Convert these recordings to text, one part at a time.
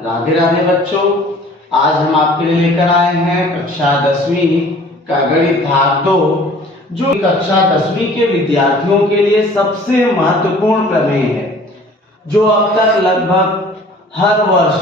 राधे राधे बच्चों, आज हम आपके लिए लेकर आए हैं कक्षा 10वीं का गणित भाग 2, जो कक्षा 10वीं के विद्यार्थियों के लिए सबसे महत्वपूर्ण प्रमेय है, जो अब तक लगभग हर वर्ष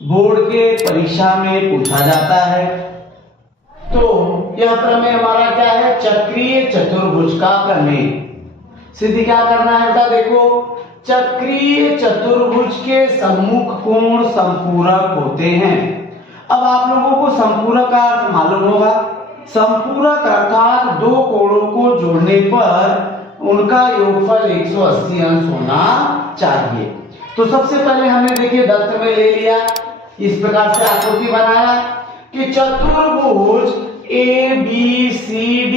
बोर्ड के परीक्षा में पूछा जाता है। तो यह प्रमेय हमारा क्या है? चक्रीय चतुर्भुज का प्रमेय। सिद्धि क्या करना है बेटा? देखो, चक्रीय चतुर्भुज के सम्मुख कोण संपूरक होते हैं। अब आप लोगों को संपूरक का अर्थ मालूम होगा। संपूरक अर्थात दो कोणों को जोड़ने पर उनका योगफल 180 अंश होना चाहिए। तो सबसे पहले हमने देखिए दत्त में ले लिया, इस प्रकार से आकृति बनाया कि चतुर्भुज ABCD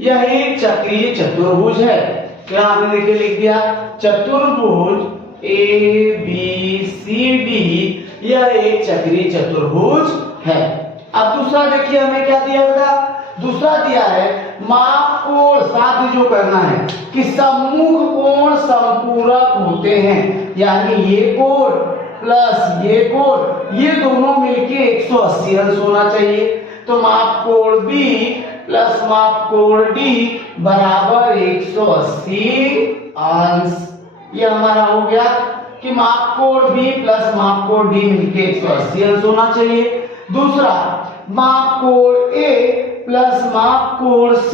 यह एक चक्रीय चतुर्भुज है। क्या हमने देखिए लिख दिया, चतुर्भुज ABCD यह एक चक्रीय चतुर्भुज है। अब दूसरा देखिए हमें क्या दिया बेटा? दूसरा दिया है माप कोण साध्य जो करना है कि सम्मुख कोण संपूरक होते हैं, यानी ये कोण प्लस ये कोण ये दोनों मिलके 180 अंश होना चाहिए। तो माप कोण B प्लस माप कोण D बराबर 180 अंश। ये हमारा हो गया कि माप कोण B प्लस माप कोण D मिलके 180 अंश होना चाहिए। दूसरा माप कोण A प्लस माप कोण C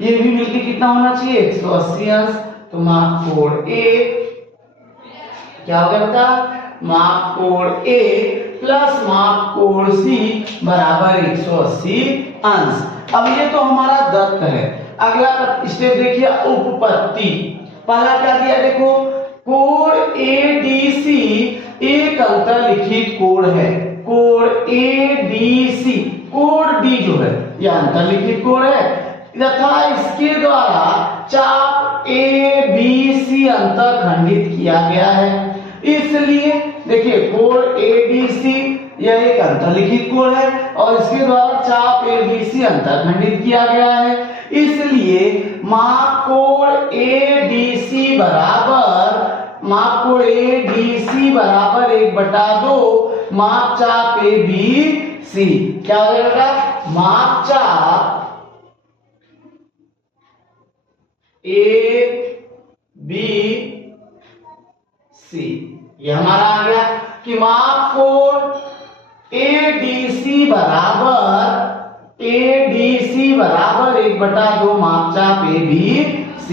ये भी मिलके कितना होना चाहिए? 180 अंश। तो माप कोण A क्या हो गया बेटा? माप कोण A प्लस माप कोण C बराबर 180 अंश। अब ये तो हमारा दत्त है। अगला स्टेप देखिए उपपत्ति। पहला क्या दिया? देखो, कोण ADC एक अंतरलिखित कोण है। कोण ADC, कोण D जो है यह अंतरलिखित कोण है तथा इसके द्वारा चाप ABC अंतर्खंडित किया गया है। इसलिए देखिए कोण ADC यह एक अंतरलिखित कोण है और इसके द्वारा चाप ABC अंतर्खंडित किया गया है। इसलिए माप कोण ADC बराबर 1/2 माप चाप ABC। क्या हो जाएगा? माप चाप ABC ये हमारा आ गया कि माप कोण ADC बराबर 1/2 माप चाप ABC।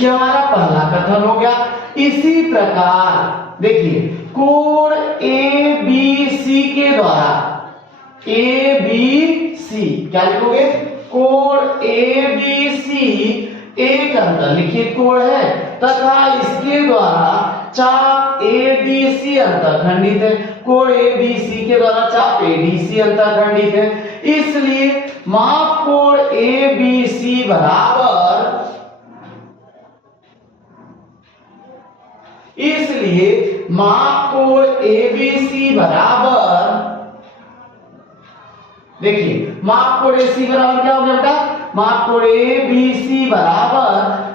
ये हमारा पहला कथन हो गया। इसी प्रकार देखिए कोण ABC के द्वारा ABC क्या लिखोगे? कोण ABC एक अंतरलिखित कोण है तथा इसके द्वारा चाप ADC अंतर्खंडित है। कोण ABC के द्वारा चाप ADC अंतर्खंडित है। इसलिए माप कोण ABC बराबर देखिए माप कोण AC बराबर क्या हो गया बेटा? माप कोण ABC बराबर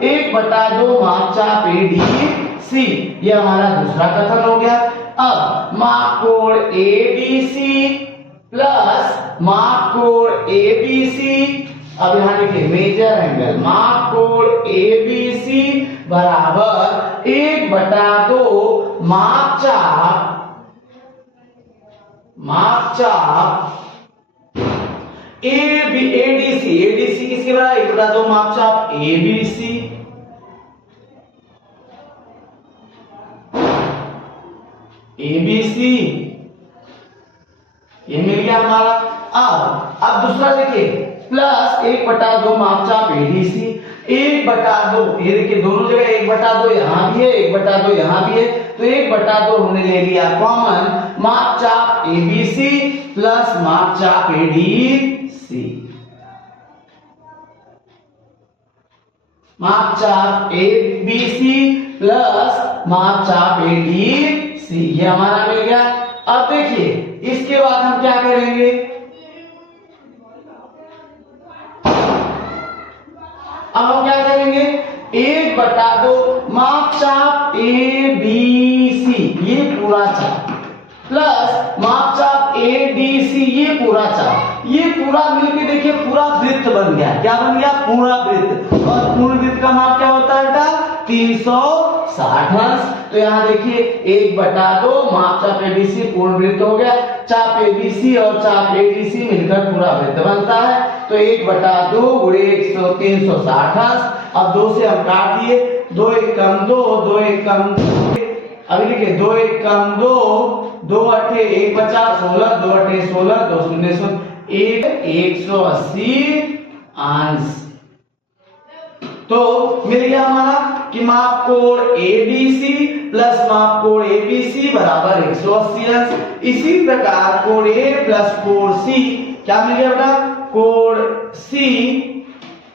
1/2 माप चाप ADC। ये हमारा दूसरा कथन हो गया। अब माप कोण ADC प्लस माप कोण ABC, अब यहां लिखिए मेजर एंगल माप कोण ABC बराबर 1/2 माप चाप ADC किसके बराबर? 1/2 माप चाप ABC। ये मिल गया हमारा। अब दूसरा देखिए प्लस 1/2 माप चाप ADC 1/2। ये देखिए दोनों जगह 1/2 यहां भी है 1/2 यहां भी है, तो 1/2 हमने ले लिया कॉमन। माप चाप ABC प्लस माप चाप ADC। माप चाप ABC प्लस माप चाप ADC ये हमारा मिल गया। अब देखिए इसके बाद हम क्या करेंगे? अब हम क्या करेंगे? 1/2 माप चाप ABC ये पूरा चाप प्लस माप चाप ADC, ये पूरा चाप, ये पूरा मिलके देखिए पूरा वृत्त बन गया। क्या बन गया? पूरा वृत्त। और पूर्ण वृत्त का माप क्या होता है बेटा? 360 अंश। तो यहाँ देखिए 1/2 माप चाप ADC पूर्ण वृत्त हो गया। चाप ABC और चाप ADC मिलकर पूरा वृत्त बनता है। तो 1/2 गुणे 360 अंश। अब 2 से हम काट दिए, 2 एकम 2, 2 एकम, अभी लिखिए 2 एकम 2, 2 अठे 1 बचा 16, 2 अठे 16, 2 शून्य शून्य 180 अंश। तो मिल गया हमारा कि माप कोण ADC प्लस माप कोण ABC बराबर 180 अंश। इसी प्रकार कोण A प्लस कोण C क्या मिल गया बेटा? कोण C,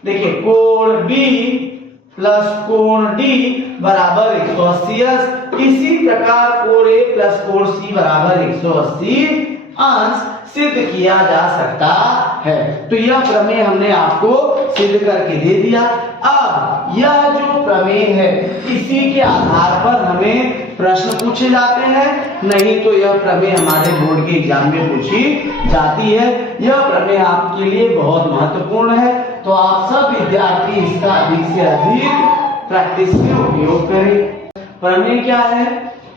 देखिए कोण B प्लस कोण D बराबर 180 अंश। इसी प्रकार कोण A प्लस कोण C बराबर 180 अंश सिद्ध किया जा सकता है। तो यह प्रमेय हमने आपको सिद्ध करके दे दिया। अब यह जो प्रमेय है इसी के आधार पर हमें प्रश्न पूछे जाते हैं, नहीं तो यह प्रमेय हमारे बोर्ड के एग्जाम में पूछी जाती है। यह प्रमेय आपके लिए बहुत महत्वपूर्ण है, तो आप सब विद्यार्थी इसका अधिक से अधिक प्रैक्टिस में उपयोग करें। प्रमेय क्या है?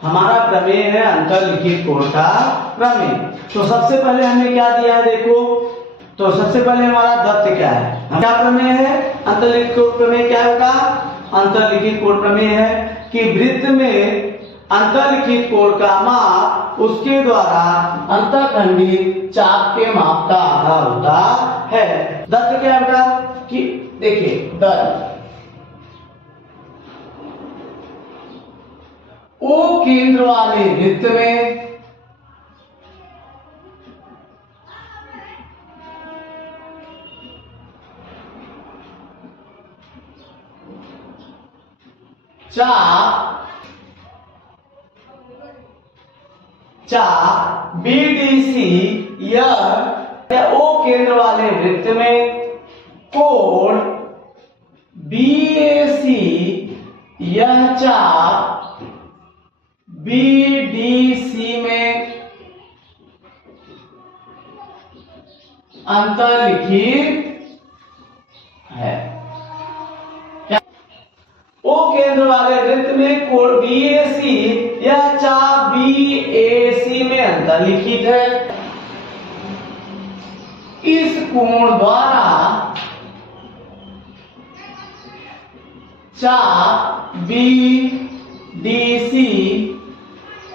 हमारा प्रमेय है अंतर्लिखित कोण का प्रमेय। तो सबसे पहले हमें क्या दिया है देखो, तो सबसे पहले हमारा दत्त क्या है? क्या प्रमेय है? अंतर्लिखित कोण प्रमेय क्या है? अंतर्लिखित कोण प्रमेय है कि वृत्त में अंतर्लिखित कोण का माप उसके द्वारा अंतःखंडित चाप के माप का आधा होता है। दत्त क्या बेटा? कि देखिए दत्त O केंद्र वाले वृत्त में चाप BDC यह O केंद्र वाले वृत्त में कोण BAC यह चाप BDC में अंतर्लिखित है। O केंद्र वाले वृत्त में कोण BAC यह चाप BAC में अंतर्लिखित है। इस कोण द्वारा चाप BDC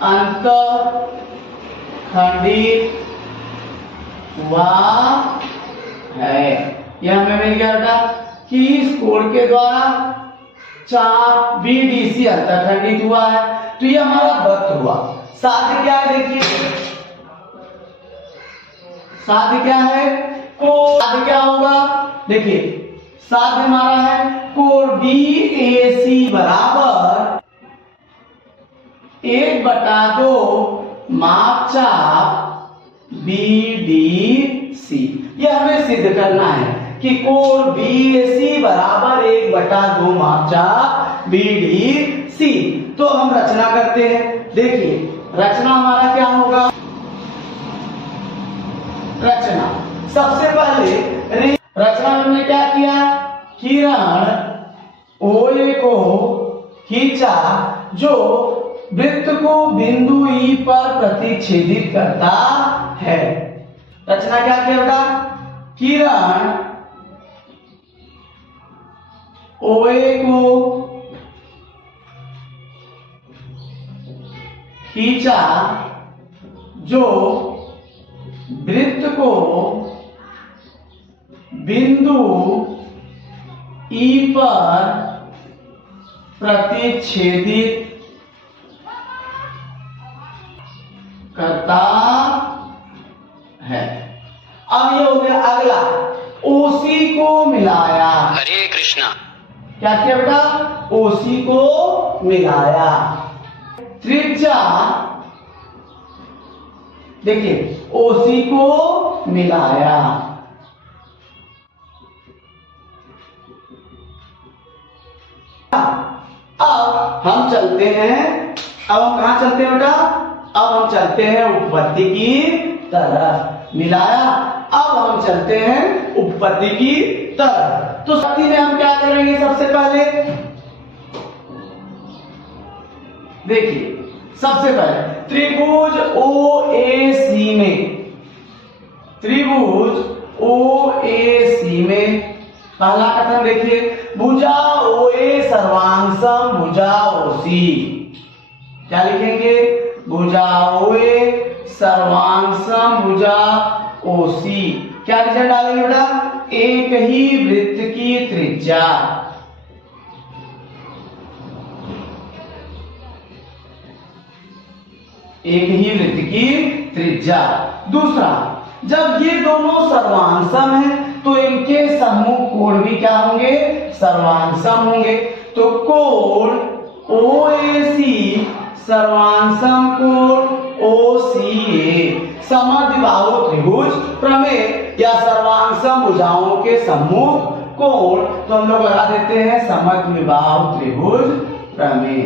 अंतःखंडित हुआ है। यह हमें मिल गया बेटा कि इस कोण के द्वारा चाप BDC अंतःखंडित हुआ है। तो यह हमारा दत्त हुआ। साध्य क्या है? देखिए साध्य क्या है? साध्य क्या होगा? देखिए साध्य हमारा है कोण BAC बराबर 1/2 माप चाप BDC। यह हमें सिद्ध करना है कि कोण BAC बराबर 1/2 माप चाप BDC। तो हम रचना करते हैं। देखिए रचना हमारा क्या होगा? रचना सबसे पहले रचना हमने क्या किया? किरण OA को खींचा जो वृत्त को बिंदु E पर प्रतिच्छेदित करता है। रचना क्या किया बेटा? किरण OA को खींचा जो वृत्त को बिंदु E पर प्रतिच्छेदित करता है। अब ये हो गया। अगला OC को मिलाया। हरे कृष्णा। क्या किया बेटा? OC को मिलाया। त्रिज्या देखिए OC को मिलाया। अब हम चलते हैं। अब हम कहां चलते हैं बेटा? अब हम चलते हैं उपपत्ति की तरफ, मिलाया। अब हम चलते हैं उपपत्ति की तरफ। तो साथी में हम क्या करेंगे, सबसे पहले देखिए, सबसे पहले त्रिभुज OAC में, त्रिभुज OAC में पहला कथन देखिए, भुजा OA सर्वांग सम भुजा OC। क्या लिखेंगे, भुजा OA सर्वांग सम भुजा OC। क्या रिजल्ट डालेंगे बेटा, एक ही वृत्त की त्रिज्या, एक ही वृत्त की त्रिज्या। दूसरा, जब ये दोनों सर्वांगसम हैं तो इनके सम्मुख कोण भी क्या होंगे, सर्वांगसम होंगे। तो कोण OAC सर्वांगसम कोण OCA समद्विबाहु त्रिभुज प्रमेय या सर्वांगसम भुजाओं के सम्मुख कोण, तो हम लोग लगा देते हैं समद्विबाहु त्रिभुज प्रमेय।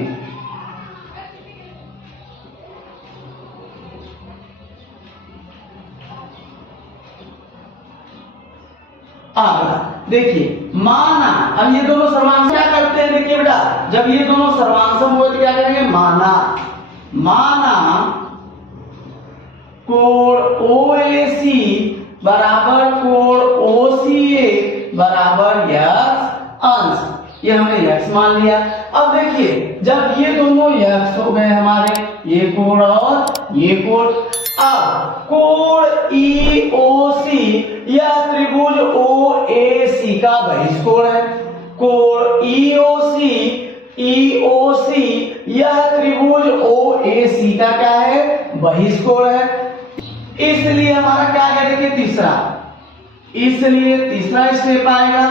अगला देखिए, माना, अब ये दोनों सर्वांग क्या करते हैं, देखिए बेटा, जब ये दोनों सर्वांगसम हुए तो क्या करेंगे, माना, माना कोण OAC बराबर कोण OCA बराबर x अंश, ये हमने x मान लिया। अब देखिए, जब ये दोनों x हो गए हमारे, ये कोण और ये कोण, अब कोण EOC यह त्रिभुज OAC का बहिष्कोण है। कोण EOC यह त्रिभुज OAC का क्या है, बहिष्कोण है। इसलिए हमारा क्या आएगा, देखिए तीसरा, इसलिए तीसरा स्टेप आएगा,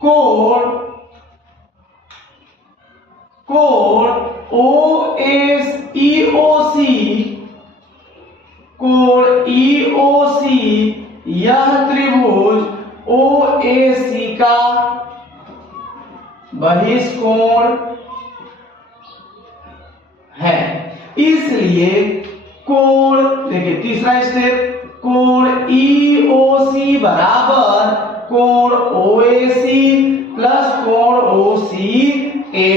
कोण EOC, कोण EOC यह त्रिभुज OAC का बहिष्कोण है। इसलिए कोण, देखिए तीसरा स्टेप, कोण EOC बराबर कोण OAC प्लस कोण OCA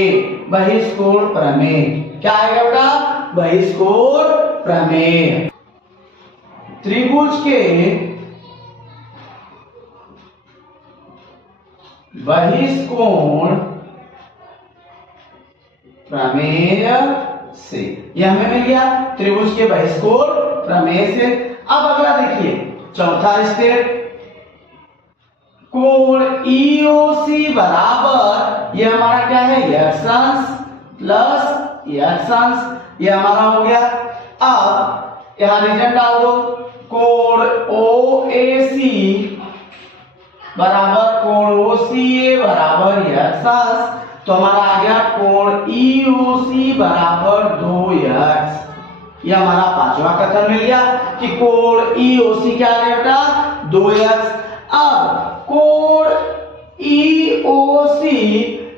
बहिष्कोण प्रमेय। क्या आएगा बेटा, बहिष्कोण प्रमेय। त्रिभुज के बहिष्कोण प्रमेय से, यह हमें मिल गया त्रिभुज के बहिष्कोण प्रमेय से। अब अगला देखिए, चौथा स्टेप, कोण EOC बराबर, ये हमारा क्या है, x अंश प्लस x अंश, ये हमारा हो गया। अब यहां रिजल्ट डाल दो, कोण OAC बराबर कोण OCA बराबर x अंश, तो हमारा आ गया कोण EOC बराबर 2x। ये हमारा पांचवा कथन मिल गया कि कोण EOC क्या है बेटा, 2x। अब कोण EOC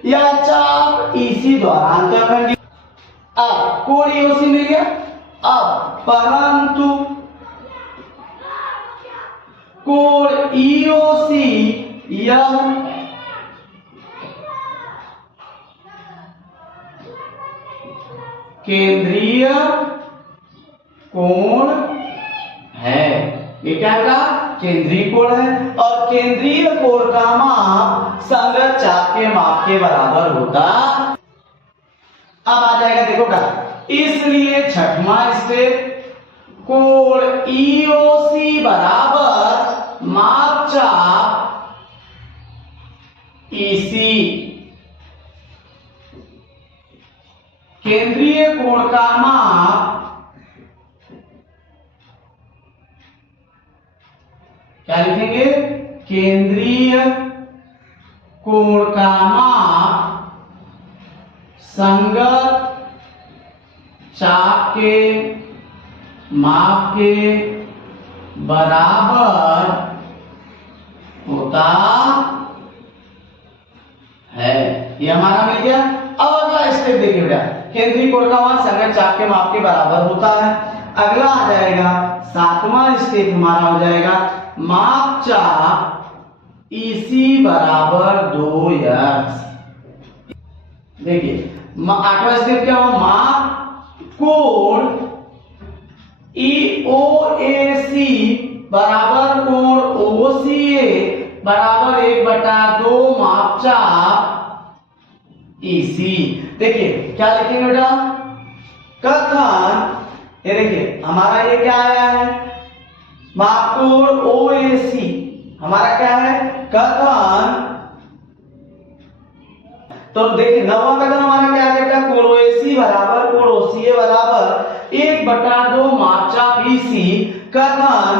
या चाप EC द्वारा अंतःखंडी, अब कोण EOC मिल गया। अब परंतु कोण EOC यह केंद्रीय कोण है। ये क्या का केंद्रीय कोण है, और केंद्रीय कोण का माप संगत चाप के माप के बराबर होता। अब आ जाएगा, देखो का, इसलिए छठवां स्टेप, कोण EOC बराबर माप चाप EC, केंद्रीय कोण का माप क्या लिखेंगे, केंद्रीय कोण का माप संगत चाप के माप के बराबर होता है। ये हमारा मिल गया। अब अगला स्टेप देखिए बेटा, केंद्रीय कोण का मान संगत चाप के माप के बराबर होता है। अगला आ जाएगा 7वां स्टेप हमारा हो जाएगा माप चाप EC बराबर 2x। देखिए 8वां स्टेप क्या हुआ, माप कोण EOAC बराबर कोण OCA बराबर 1/2 माप चाप EC। देखिए क्या लिखेंगे बेटा, कथन, ये देखिए हमारा ये क्या आया है, माप कोण OAC हमारा क्या है, कथन। तो देखिए 9वां कथन हमारा क्या है बेटा, कोण OAC बराबर कोण OCA बराबर 1/2 माप चाप EC, कथन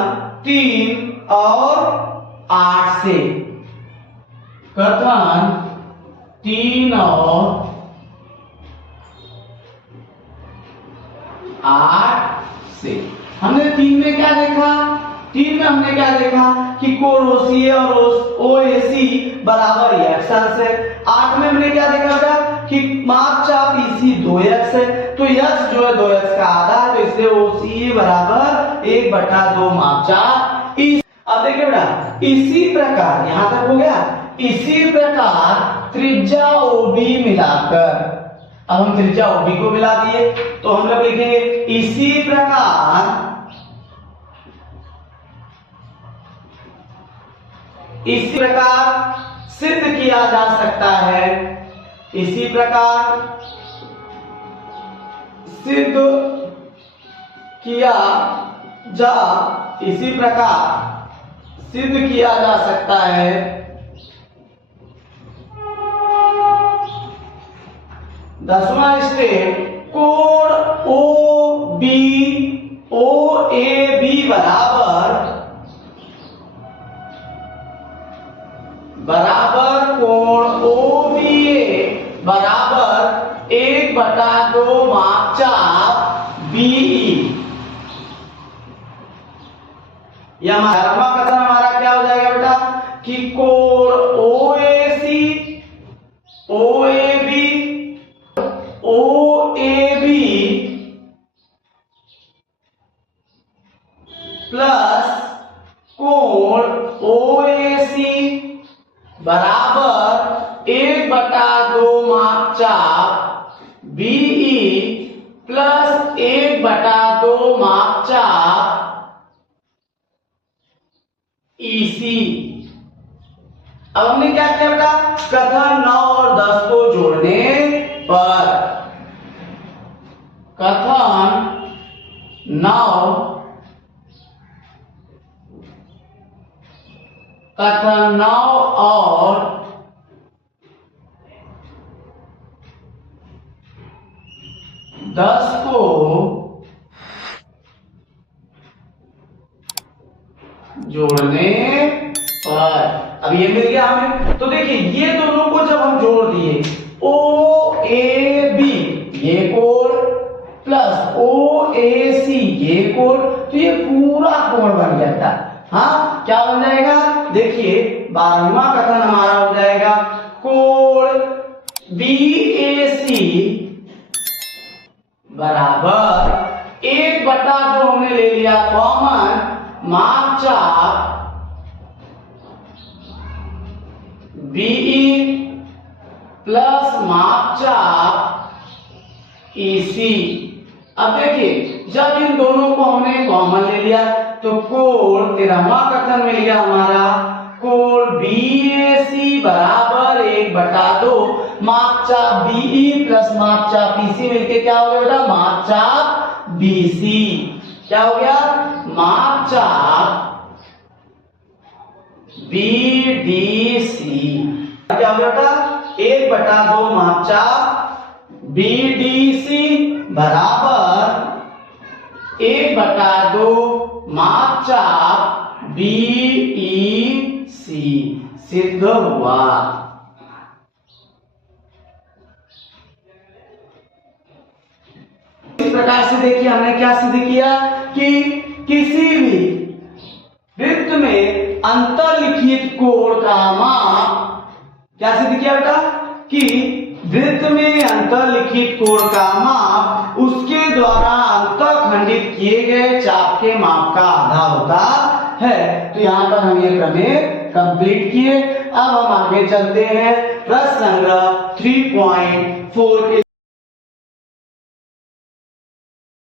3 और 8 से, कथन 3 और 8 से। हमने 3 में क्या देखा, 3 में हमने क्या देखा कि कोण OCA और OAC बराबर x है। 8 में हमने क्या देखा बेटा कि माप चाप EC 2x है, तो x जो है 2x का आधा है, तो इसलिए OCA बराबर 1/2 माप चाप EC। अब देखिए बेटा इसी प्रकार यहां तक हो गया, इसी प्रकार त्रिज्या OB मिलाकर, अब हम त्रिज्या OB को मिला दिए तो हम लोग लिखेंगे इसी प्रकार सिद्ध किया जा सकता है, इसी प्रकार सिद्ध किया जा सकता है 10वां स्टेप, कोण OAB बराबर कोण OBA बराबर 1/2 माप चाप BE। यह हमारा कथन हमारा क्या हो जाएगा बेटा कि कोण OAC OAB प्लस कोण OAC बराबर 1/2 माप चाप BE प्लस 1/2 माप चाप EC। अब हमने क्या किया बेटा, कथन 9 और 10 को जोड़ने पर, कथन 9 और 10 को जोड़ने पर, अब ये मिल गया हमें। तो देखिए ये दोनों को जब हम जोड़ दिए, OAB ये कोण प्लस OAC ये कोण, तो ये पूरा कोण बन गया था। हाँ क्या बन जाएगा, देखिए 12वां कथन हमारा हो जाएगा कोण BAC बराबर 1/2 हमने ले लिया कॉमन माप चाप BE प्लस माप चाप EC। अब देखिए जब इन दोनों को हमने कॉमन ले लिया तो कोण 13वां कथन मिल गया हमारा, कोण BAC बराबर 1/2 माप चाप BE प्लस माप चाप EC मिलके क्या हो गया बेटा, माप चाप BC। क्या हो गया, माप चाप BDC। क्या हो गया बेटा, 1/2 माप चाप BDC बराबर 1/2 माप चाप BEC सिद्ध हुआ। इस प्रकार से देखिए हमने क्या सिद्ध किया कि किसी भी वृत्त में अंतर्लिखित कोण का माप, क्या सिद्ध किया बेटा कि वृत्त में अंतर्लिखित कोण का माप उसके द्वारा अंतःखंडित किए गए चाप के माप का आधा होता है। तो यहाँ पर हम ये प्रमेय कंप्लीट किए। अब हम आगे चलते हैं प्रश्न संग्रह 3.4 के